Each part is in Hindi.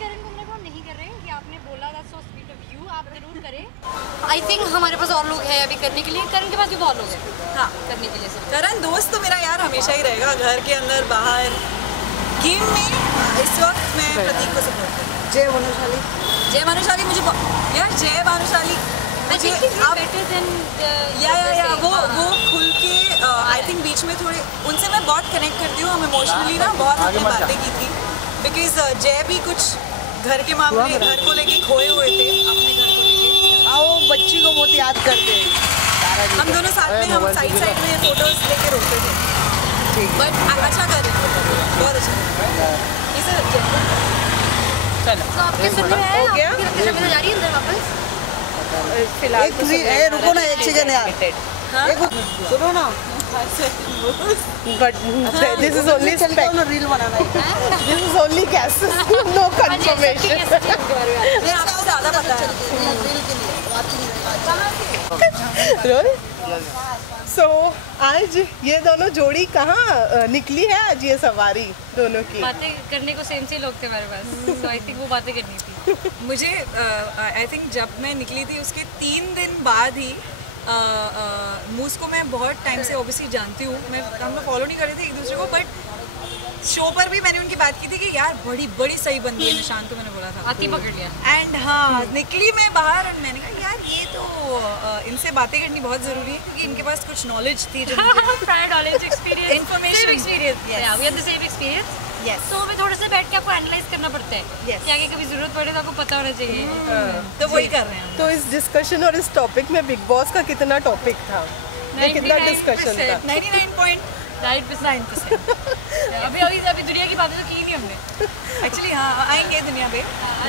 करण को हम नहीं कर रहे, ये आपने बोला था, सो स्वीट ऑफ यू, आप जरूर करें। आई थिंक हमारे पास और लोग हैं अभी करने के लिए, करण के पास भी बहुत लोग हैं हाँ करने के लिए सिर्फ। करण दोस्त तो मेरा यार हमेशा ही रहेगा, घर के अंदर बाहर। गेम में इस वक्त मैं प्रतीक को सपोर्ट करती हूँ। जय भानुशाली, जय भानुशाली मुझे यार जय भानुशाली मुझे या वो खुल के आई थिंक बीच में थोड़े उनसे मैं बहुत कनेक्ट करती हूँ। हम इमोशनली ना बहुत अपनी बातें की थी, बिकॉज जय भी कुछ घर के मामले घर को लेके खोए हुए थे, अपने घर को लेके। वो बच्ची को बहुत याद करते हैं। हम दोनों साथ में हम साइड में फोटोज लेके रोकते थे, बट अच्छा कर रहे थे, बहुत अच्छा। तो आपके सुनने में हो गया जा रही है अंदर वापस फिलहाल। रुको ना एक सेकंड यार, सुनो ना। But this is only reel बनाना है। this is only guesses, no confirmation. आपको ज़्यादा पता है। So आज ये दोनों जोड़ी कहाँ निकली है? आज ये सवारी दोनों की बातें करने को सेम से लोग थे हमारे पास, so I think वो बातें करनी थी। मुझे आई थिंक जब मैं निकली थी उसके 3 दिन बाद ही मूस को मैं बहुत टाइम से ऑब्वियसली जानती हूँ, हम लोग फॉलो नहीं कर रहे थे एक दूसरे को, बट शो पर भी मैंने उनकी बात की थी कि यार बड़ी सही बंदी है निशांत को मैंने बोला था, आती पकड़ लिया। एंड हाँ निकली मैं बाहर और मैंने कहा यार ये तो इनसे बातें करनी बहुत ज़रूरी है, क्योंकि इनके पास कुछ नॉलेज थी जो नॉलेज एक्सपीरियंस इन्फॉर्मेशन एक्सपीरियंस। तो हमें थोड़ा सा बैठ के आपको एनालाइज करना पड़ता है कि आगे कभी जरूरत पड़े तो आपको पता होना चाहिए, तो वही कर रहे हैं। तो इस डिस्कशन और इस टॉपिक में बिग बॉस का कितना टॉपिक था, कितना डिस्कशन था? 99.9%। अभी दुनिया की बातें तो की नहीं हमने एक्चुअली। हाँ आएंगे दुनिया पे,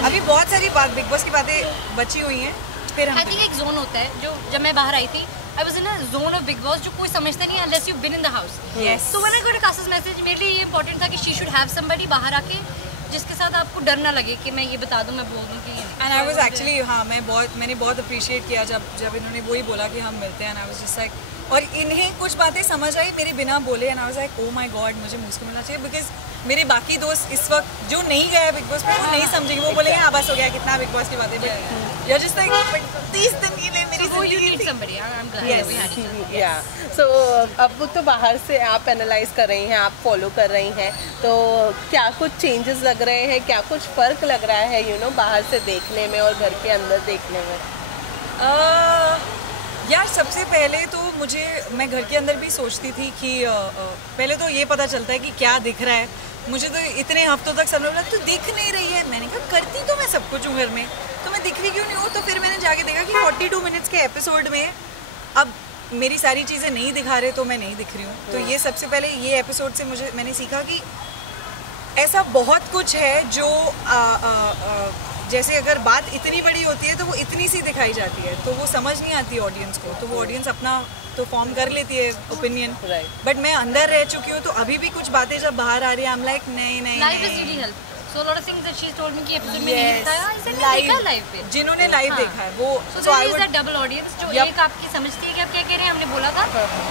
अभी बहुत सारी बात बिग बॉस की बातें बची हुई हैं। फिर आई थिंक एक जोन होता है जो जब मैं बाहर आई थी, I was in a zone of Bigg Boss जो कोई समझता नहीं unless you been in the house. Yes. So when I got a casters message, मेरे लिए ये इंपॉर्टेंट था कि शी शुड हैव समबडी बाहर आके जिसके साथ आपको डर ना लगे कि मैं ये बता दूं, मैं बोल दूं कि एंड आई वाज एक्चुअली हाँ मैंने बहुत अप्रिशिएट किया जब इन्होंने वही बोला कि हम मिलते हैं, and I was just like, और इन्हें कुछ बातें समझ आई मेरे बिना बोले, and I was like oh my God मुझे मुझको मिलना चाहिए, बिकॉज मेरे बाकी दोस्त इस वक्त जो नहीं गए बिग बॉस में वो नहीं समझेंगे, वो बोलेंगे हाँ बस हो गया कितना बिग बॉस की बातें, बट यार जस्ट लाइक 30 दिन के लिए मेरी जिंदगी थी। या सो अब तो बाहर से आप एनालाइज कर रही हैं, आप फॉलो कर रही हैं, तो क्या कुछ चेंजेस लग रहे हैं, क्या कुछ फ़र्क लग रहा है यू नो बाहर से देखने में और घर के अंदर देखने में? यार सबसे पहले तो मैं घर के अंदर भी सोचती थी कि पहले तो ये पता चलता है कि क्या दिख रहा है मुझे, तो इतने हफ्तों तक सब लोग बोला तो दिख नहीं रही है, मैंने कहा करती तो मैं सब कुछ हूँ घर में, तो मैं दिख रही क्यों नहीं हूँ? तो फिर मैंने जाके देखा कि 42 मिनट्स के एपिसोड में अब मेरी सारी चीज़ें नहीं दिखा रहे, तो मैं नहीं दिख रही हूँ। तो ये सबसे पहले ये एपिसोड से मैंने सीखा कि ऐसा बहुत कुछ है जो जैसे अगर बात इतनी बड़ी होती है तो वो इतनी सी दिखाई जाती है, तो वो समझ नहीं आती ऑडियंस को, तो वो ऑडियंस अपना तो फॉर्म कर लेती है ओपिनियन, बट मैं अंदर रह चुकी हूँ, तो अभी भी कुछ बातें जब बाहर आ रही है, I'm like नहीं So a lot of things that she's told me कि एपिसोड में नहीं दिखाया, इसे देखा लाइव पे, जिन्होंने लाइव देखा है वो, so there is that double audience जो एक आपकी समझती है कि आप क्या कह रहे हैं, हमने बोला था,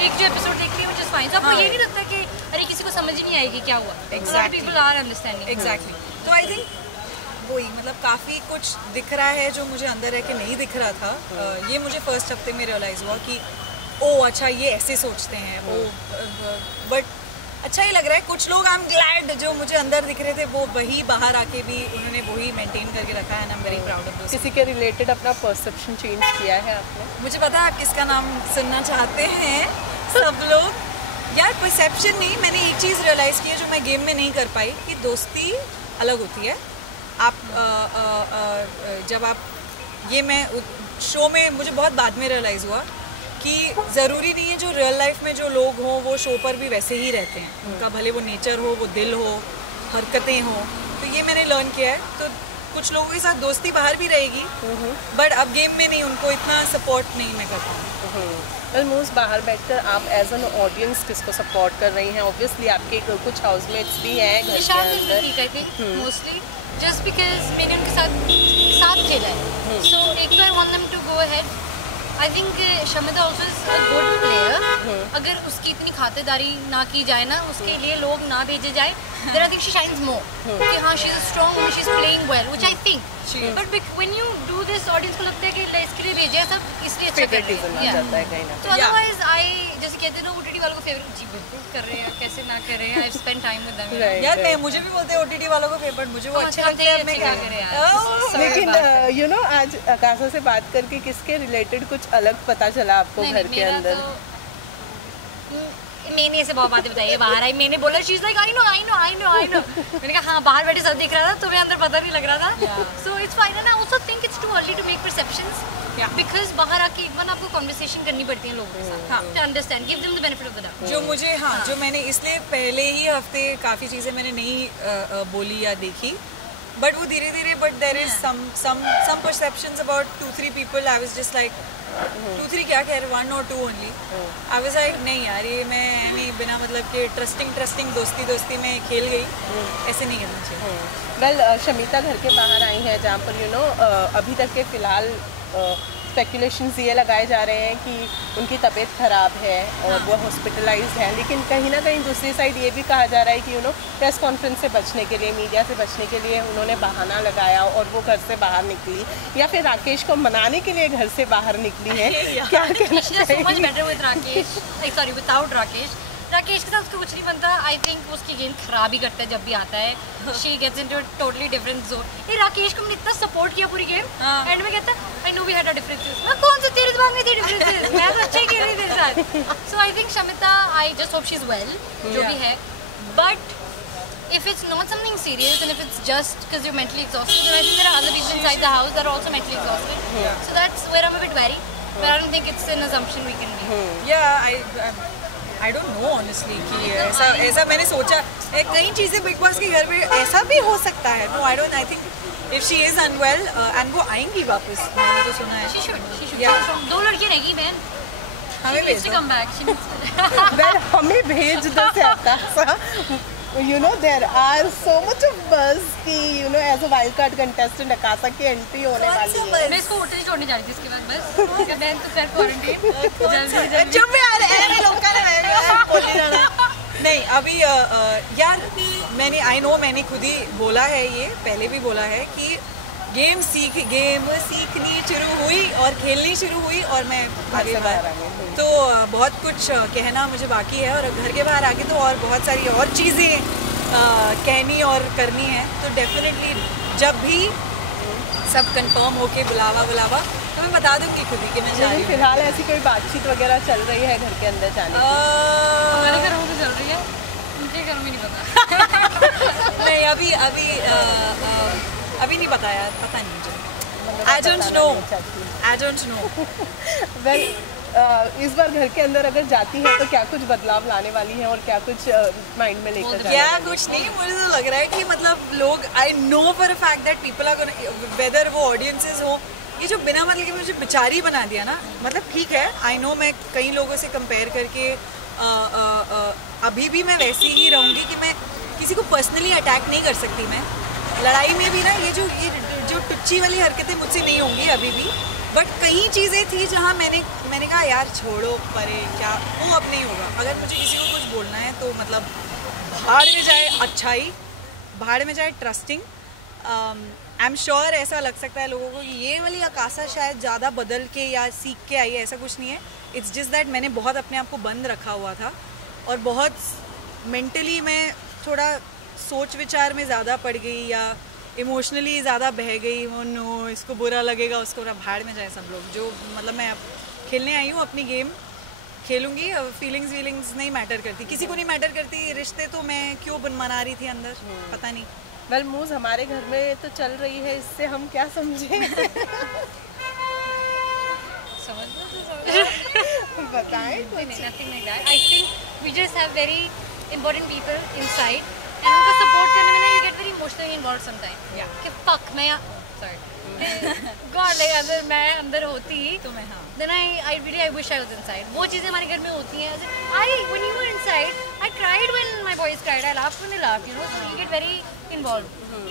एक जो एपिसोड देख रही है just fine, तो आपको ये नहीं लगता कि अरे किसी को समझ ही नहीं आएगी क्या हुआ? Exactly. People are understanding. Exactly. तो I think वही मतलब काफ़ी कुछ दिख रहा है जो मुझे अंदर रह के नहीं दिख रहा था। ये मुझे फर्स्ट हफ्ते में रियलाइज़ हुआ कि ओ अच्छा ये ऐसे सोचते हैं, बट अच्छा ही लग रहा है। कुछ लोग आई एम ग्लैड जो मुझे अंदर दिख रहे थे वो वही बाहर आके भी उन्होंने वही मेंटेन करके रखा है, and I am very proud of this. किसी के रिलेटेड अपना परसेप्शन चेंज किया है आपने? मुझे पता है आप किसका नाम सुनना चाहते हैं सब लोग। यार परसेप्शन नहीं, मैंने एक चीज़ रियलाइज़ की है जो मैं गेम में नहीं कर पाई, कि दोस्ती अलग होती है। आप जब आप ये मैं शो में मुझे बहुत बाद में रियलाइज़ हुआ कि ज़रूरी नहीं है जो रियल लाइफ में जो लोग हों वो शो पर भी वैसे ही रहते हैं, उनका भले वो नेचर हो, वो दिल हो, हरकतें हों, तो ये मैंने लर्न किया है। तो कुछ लोगों के साथ दोस्ती बाहर भी रहेगी, बट अब गेम में नहीं, उनको इतना सपोर्ट नहीं मैं कर पाऊँ। ऑलमोस्ट बाहर बैठकर आप एज एन ऑडियंस किसको सपोर्ट कर रही हैं? ऑब्वियसली आपके कुछ हाउसमेट्स भी हैं घर के अंदर, मोस्टली जस्ट बिकॉज मैंने उनके साथ खेला है, सो एक तो I want them to go ahead. I think Shamita also is a good player, अगर उसकी इतनी खातिरदारी ना की जाए ना, उसके लिए लोग ना भेजे जाए, then I think she shines more कि हाँ she is strong, she is playing well, but when you do this audience को लगता है कि इसके लिए भेजे सब इसलिए अच्छा कर रहे हैं। जाता है कहीं ना तो अदरवाइज आई जैसे कहते हैं ना ओटीटी वालों को फेवरेट जी बिल्कुल कर रहे हैं, कैसे ना कर रहे हैं। I spend time with them यार। मैं मुझे भी बोलते हैं ओटीटी वालों को फेवरेट, मुझे वो अच्छे लगते हैं। मैं क्या करें यार। लेकिन यू नो आज आकाशा से बात करके किसके रिलेटेड कुछ अलग पता चला आपको घर के अंदर? मैंने ऐसे बहुत बातें बताई है बाहर आई, मैंने बोला she is like I know मैंने कहा हाँ बाहर बैठे सब दिख रहा था, तुम्हें अंदर पता नहीं लग रहा था। So it's fine and I also think it's too early to make perceptions because बाहर आके एक बार आपको कन्वर्सेशन करनी पड़ती है लोगों के साथ to understand, give them the benefit of the doubt. जो मुझे जो मैंने इसलिए पहले ही हफ्ते काफ़ी चीज़ें मैंने नहीं बोली या देखी, बट वो धीरे धीरे but there is some perceptions about 2-3 people. I was just like 2-3 क्या कह रहे, 1 or 2 only. I was like नहीं यार, ये मैं नहीं बिना मतलब के ट्रस्टिंग दोस्ती में खेल गई, ऐसे नहीं करना चाहिए। वेल शमिता घर के बाहर आई हैं जहाँ पर यू नो अभी तक के फ़िलहाल स्पेकुलेशंस ये लगाए जा रहे हैं कि उनकी तबीयत ख़राब है और वो हॉस्पिटलाइज्ड है, लेकिन कहीं ना कहीं दूसरी साइड ये भी कहा जा रहा है कि यू नो प्रेस कॉन्फ्रेंस से बचने के लिए, मीडिया से बचने के लिए उन्होंने बहाना लगाया और वो घर से बाहर निकली, या फिर राकेश को मनाने के लिए घर से बाहर निकली है। क्या कहना चाहिए? विदाउट राकेश के साथ उसको कुछ नहीं बनता। आई थिंक उसकी गेम खराब ही करता है जब भी आता है। She gets into a totally different zone. ये राकेश को मैंने इतना सपोर्ट किया पूरी गेम, एंड में कहता है I know we had a differences. मैं कौन से तेरे दिमाग में थे डिफरेंसेस? मैं तो अच्छा ही खेल रही तेरे साथ। So I think Shamita, I just hope she is well, जो भी है। But if it's not something serious and if it's just because you're mentally exhausted, then I think there are other people inside the house that are also mentally exhausted. So that's where I'm a bit wary, but I don't think it's an assumption we can make. Yeah, I don't know honestly कि ऐसा मैंने सोचा कई चीज़ें बिग बॉस के घर में ऐसा भी हो सकता है। No, I think if she is unwell and वो आएंगी वापस, मैंने तो सुना है। She should. Yeah. 2 लड़कियाँ रहेगी बहन। हमें She needs to come back. She needs to. Well, हमें भेज दो से आकाशा। You know there are so much of buzz कि you know as a wild card contestant आकाशा की एंट्री होने वाली है। मैं इसको होटल छोड़ने जा रही थी इसके बाद बस। क्या बहन तू कर क्वारंटाइन जल्दी। चुप यार, ऐसे लोग का नहीं अभी यार मैंने खुद ही बोला है, ये पहले भी बोला है कि गेम सीखनी शुरू हुई और खेलनी शुरू हुई और मैं आगे बढ़, तो बहुत कुछ कहना मुझे बाकी है और घर के बाहर आके तो और बहुत सारी और चीज़ें कहनी और करनी है। तो डेफिनेटली जब भी सब कंफर्म होके बुलावा तो मैं बता दूंगी खुद ही कि मैं जा रही हूँ। फिलहाल ऐसी कोई बातचीत वगैरह चल रही है घर के अंदर जाने की? हमारे घरों में तो चल रही है, उनके घरों में नहीं पता। नहीं अभी नहीं पता यार, पता नहीं मुझे। I don't know. Well, इस बार घर के अंदर अगर जाती है तो क्या कुछ बदलाव लाने वाली है और क्या कुछ माइंड में लेकर जाने क्या कुछ नहीं, मुझे तो लग रहा है कि मतलब लोग, I know for a fact that people are whether वो ऑडियंसेस हो, ये जो बिना मतलब कि मुझे बेचारी बना दिया ना, मतलब ठीक है आई नो मैं कई लोगों से कंपेयर करके अभी भी मैं वैसी ही रहूँगी कि मैं किसी को पर्सनली अटैक नहीं कर सकती। मैं लड़ाई में भी ना ये जो टुच्ची वाली हरकतें मुझसे नहीं होंगी अभी भी, बट कई चीज़ें थी जहाँ मैंने कहा यार छोड़ो परे, क्या वो अब नहीं होगा। अगर मुझे किसी को कुछ बोलना है तो मतलब भाड़ में जाए अच्छाई, भाड़ में जाए ट्रस्टिंग। आई एम श्योर ऐसा लग सकता है लोगों को कि ये वाली आकाशा शायद ज़्यादा बदल के या सीख के आई है, ऐसा कुछ नहीं है। इट्स जस्ट दैट मैंने बहुत अपने आप को बंद रखा हुआ था और बहुत मेंटली मैं थोड़ा सोच विचार में ज़्यादा पड़ गई या इमोशनली ज़्यादा बह गई। वो नो इसको बुरा लगेगा, उसको भाड़ में जाए सब लोग। जो मतलब मैं अब खेलने आई हूँ, अपनी गेम खेलूँगी, फीलिंग्स नहीं मैटर करती, किसी को नहीं मैटर करती। रिश्ते तो मैं क्यों मना रही थी अंदर, पता नहीं। वेल मूज हमारे घर में तो चल रही है, इससे हम क्या समझे? बताएं कुछ। Nothing like that. I think we just have very important people inside, and उनका support करने में ना you get very emotionally involved sometimes. Yeah. कि fuck मैं sorry. God like अगर मैं अंदर होती तो मैं हाँ. Then I wish I was inside. वो चीज़ें हमारे घर में होती हैं. When you were inside, I cried when my boys cried. I laughed when they laughed. You know, so you get very involved.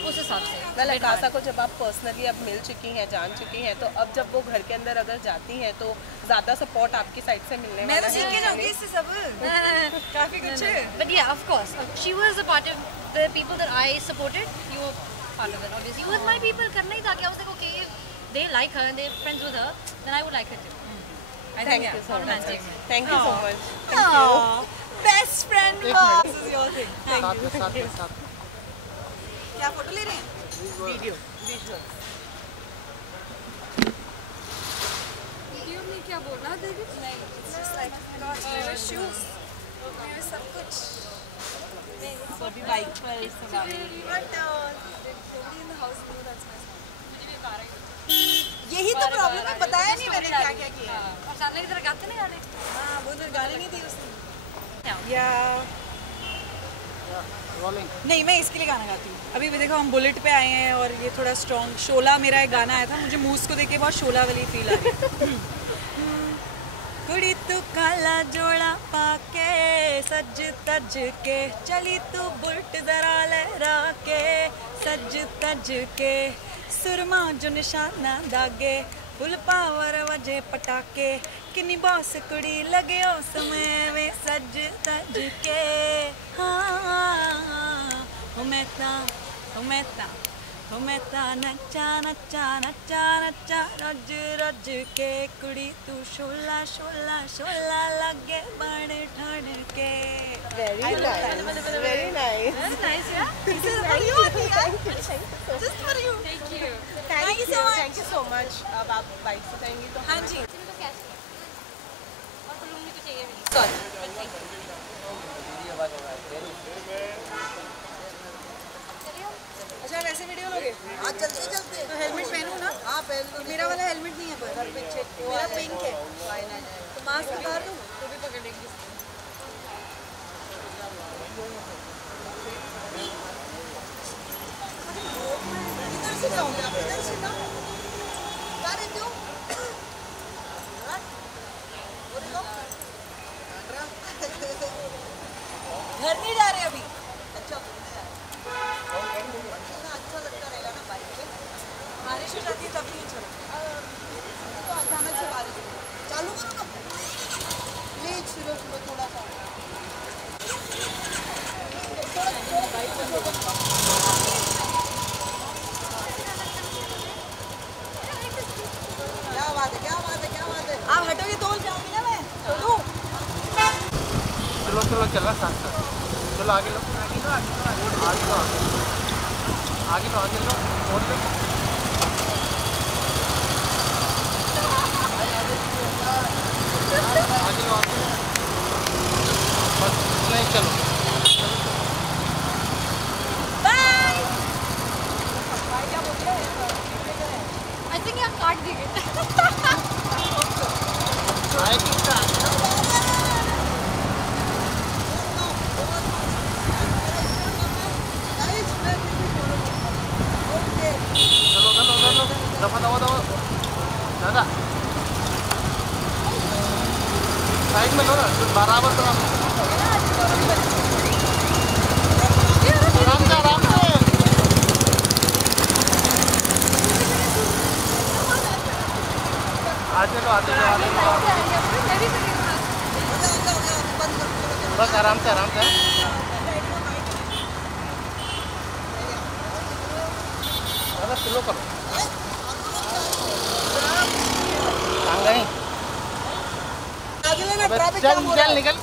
उस हिसाब से। वेल आकाशा को जब आप पर्सनली अब मिल चुकी हैं, जान चुकी हैं, तो अब जब वो घर के अंदर अगर जाती हैं तो ज़्यादा सपोर्ट आपकी साइड से मिलने वाला है। मैं तो सीख के जाऊंगी इससे सब काफ़ी कुछ है। But yeah, of course, she was a part of the people that I supported. part of it, obviously. With my people, करना ही था कि I was like, okay, if they like her and they're friends with her, then I would like her too. Thank you so much. Romantic. Thank you so much. Best friend this is your thing thank you क्या फोटो ले रहे हैं वीडियो में क्या बोलना दीदी? नहीं इट्स जस्ट लाइक गॉड मेरे शूज मेरे सब कुछ अभी बाइक पर सवार यही तो प्रॉब्लम है बताया नहीं मैंने क्या क्या किया और सामने की तरह गाते नहीं गाने? हाँ वो तो गाने नहीं थी उसने क्या? या नहीं मैं इसके लिए गाना गाती हूँ अभी भी देखो हम बुलेट पे आए हैं और ये थोड़ा स्ट्रॉन्ग शोला मेरा एक गाना आया था मुझे मूस को देख के बहुत शोला वाली फील आ रही है कुड़ी तू काला जोड़ा पाके सज तज के चली तू बुलेट जरा लहरा के सज तज के सुरमा जो निशाना दागे फुल पावर वजे पटाके किन्नी बॉस कुड़ी लगे ओ समय में सज तज के हाँ मैं ता नच्चा नच्चा नच्चा नच्चा रज रज के कुड़ी तू शोला शोला शोला लगे बड़ ठण के very nice That's nice, yeah? Just for you. Thank you. Thank you so much. Thank you so much. अब आप बाइक से जाएंगी तो हाँ जी तो कैश और तो लूंगी तो चाहिए भी नहीं। सॉरी अच्छा वैसे वीडियो लोगे हाँ चलते चलते तो हेलमेट पहनूं ना हाँ पहन लो मेरा वाला हेलमेट नहीं है पर पीछे मेरा पिंक है तो मास्क उतार दूं तो भी पकड़ लेंगे इधर से जाओ इधर से जाओ अरे क्यों घर नहीं जा रहे अभी अच्छा अच्छा लगता रहेगा ना बाइक पे बारिश हो जाती है तब नहीं चलो तो अचानक से बारिश चालू करो ना प्लीज सुबह सुबह थोड़ा सा क्या बात है क्या बात है क्या बात है आप हटोगे तो जाऊंगी ना मैं चलो चलो चलो चल रहा साथ साथ चलो आगे लो आगे लो और लो आगे लो बस नहीं चलो बाय I think आप काट देंगे। आए किसका चलो दफा दादा साइड में लो ना बराबर तो आराम से आते लो बस आराम से दादा स्लो करो आगे लेना ट्रैफिक जाम हो रहा है चल निकल